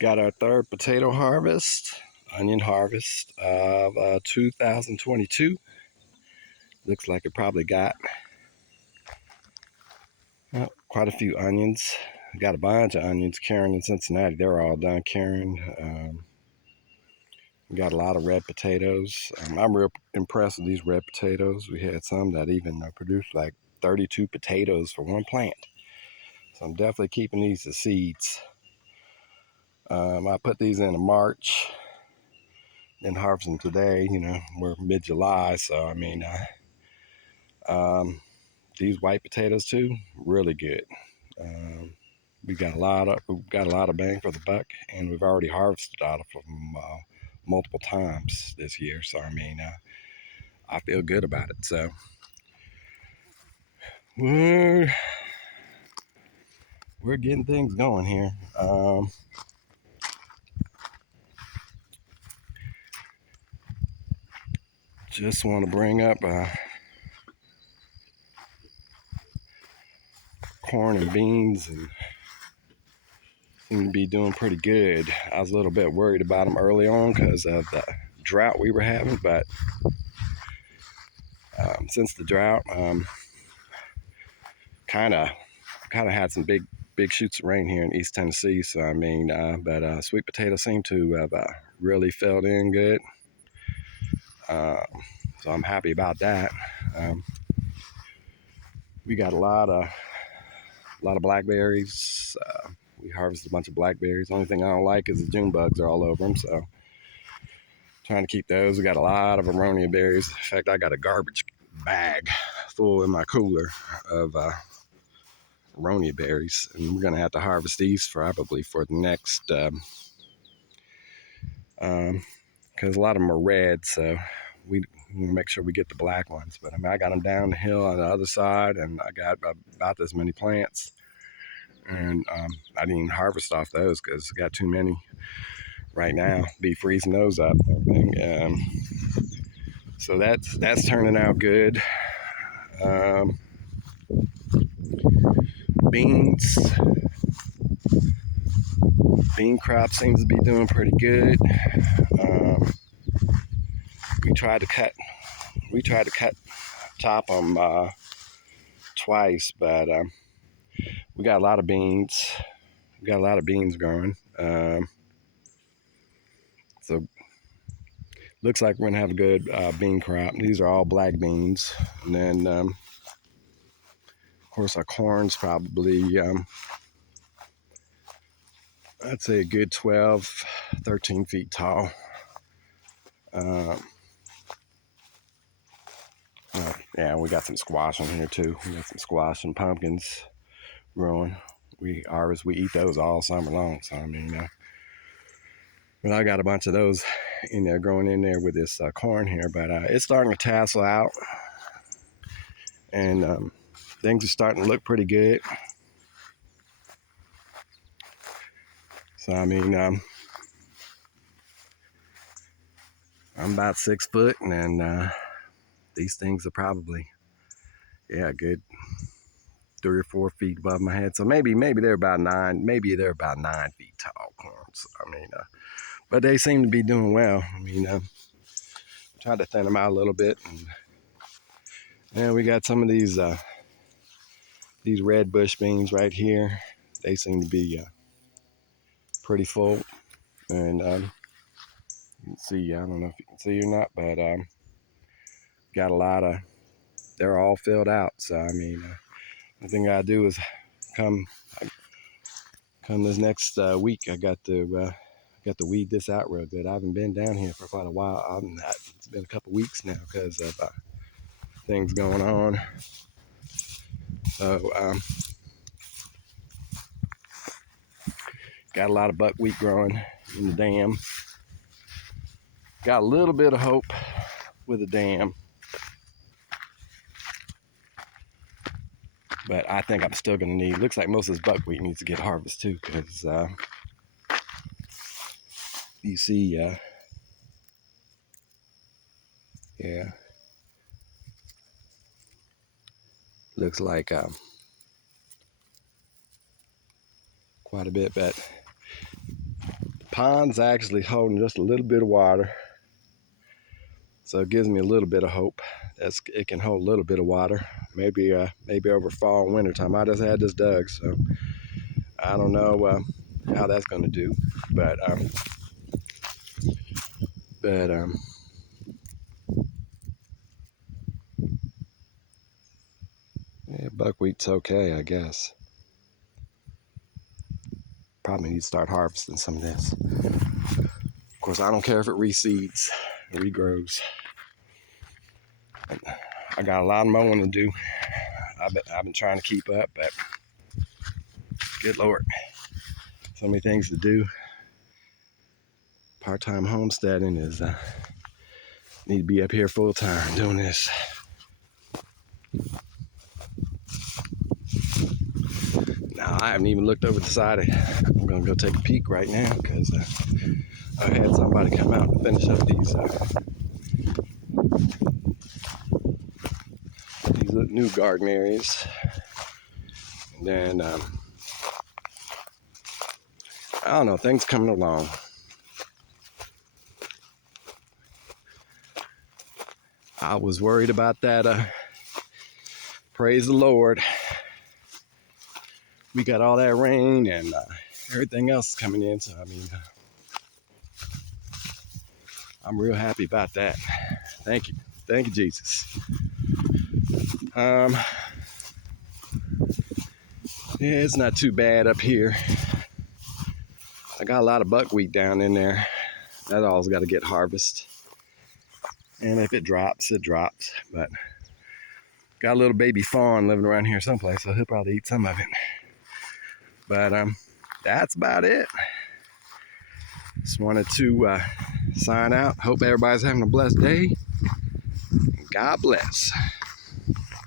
Got our third potato harvest, onion harvest of 2022. Looks like it probably got quite a few onions. Got a bunch of onions carrying in Cincinnati. They're all done carrying. We got a lot of red potatoes. I'm real impressed with these red potatoes. We had some that even produced like 32 potatoes for one plant. So I'm definitely keeping these as seeds. I put these in March and harvest them today. We're mid-July, so I mean, these white potatoes too, really good. We've got a lot of bang for the buck, and we've already harvested out of them multiple times this year. So I mean, I feel good about it. So we're getting things going here. Just want to bring up corn and beans, and seem to be doing pretty good. I was a little bit worried about them early on because of the drought we were having, but since the drought, kind of had some big shoots of rain here in East Tennessee. So I mean, but sweet potatoes seem to have really filled in good. So I'm happy about that. We got a lot of blackberries. We harvested a bunch of blackberries. The only thing I don't like is the June bugs are all over them. So trying to keep those. We got a lot of aronia berries. In fact, I got a garbage bag full in my cooler of aronia berries, and we're gonna have to harvest these probably for the next because a lot of them are red, so we make sure we get the black ones. But I mean, I got them down the hill on the other side, and I got about this many plants, and I didn't even harvest off those because I got too many right now. Be freezing those up and everything. So that's turning out good. Beans, bean crop seems to be doing pretty good. We tried to top them twice, but we got a lot of beans. We got a lot of beans growing. So looks like we're gonna have a good bean crop. These are all black beans, and then of course our corn's probably I'd say a good 12, 13 feet tall. Yeah, we got some squash in here too. We got some squash and pumpkins growing. We eat those all summer long. So I mean, but I got a bunch of those in there growing in there with this corn here. But it's starting to tassel out, and things are starting to look pretty good. So I mean, I'm about 6 foot, and these things are probably a good 3 or 4 feet above my head. So maybe they're about 9 feet tall corns. I mean, but they seem to be doing well. I mean, tried to thin them out a little bit, and we got some of these red bush beans right here. They seem to be pretty full, and you can see. I don't know if you can see or not, but got a lot of. They're all filled out. So I mean, the thing I do is come this next week. I got to weed this out real good. I haven't been down here for quite a while. It's been a couple weeks now because of things going on. So got a lot of buckwheat growing in the dam. Got a little bit of hope with the dam, but I think I'm still gonna need. Looks like most of this buckwheat needs to get harvested too, because you see, yeah, looks like quite a bit, but pond's actually holding just a little bit of water. So it gives me a little bit of hope. It can hold a little bit of water. Maybe over fall and winter time. I just had this dug, so I don't know how that's going to do. But yeah, buckwheat's okay, I guess. Probably need to start harvesting some of this. Of course, I don't care if it reseeds, it regrows. I got a lot of mowing to do. I've been trying to keep up, but good Lord, so many things to do. Part-time homesteading is need to be up here full time doing this. Now I haven't even looked over the side. I'm gonna go take a peek right now because I had somebody come out and finish up these new garden areas. And then I don't know, things coming along. I was worried about that. Praise the Lord. We got all that rain and everything else coming in. So, I mean, I'm real happy about that. Thank you. Thank you, Jesus. Yeah, it's not too bad up here. I got a lot of buckwheat down in there. That all's got to get harvested. And if it drops, it drops. But got a little baby fawn living around here someplace, so he'll probably eat some of it. But that's about it. Just wanted to sign out. Hope everybody's having a blessed day. God bless.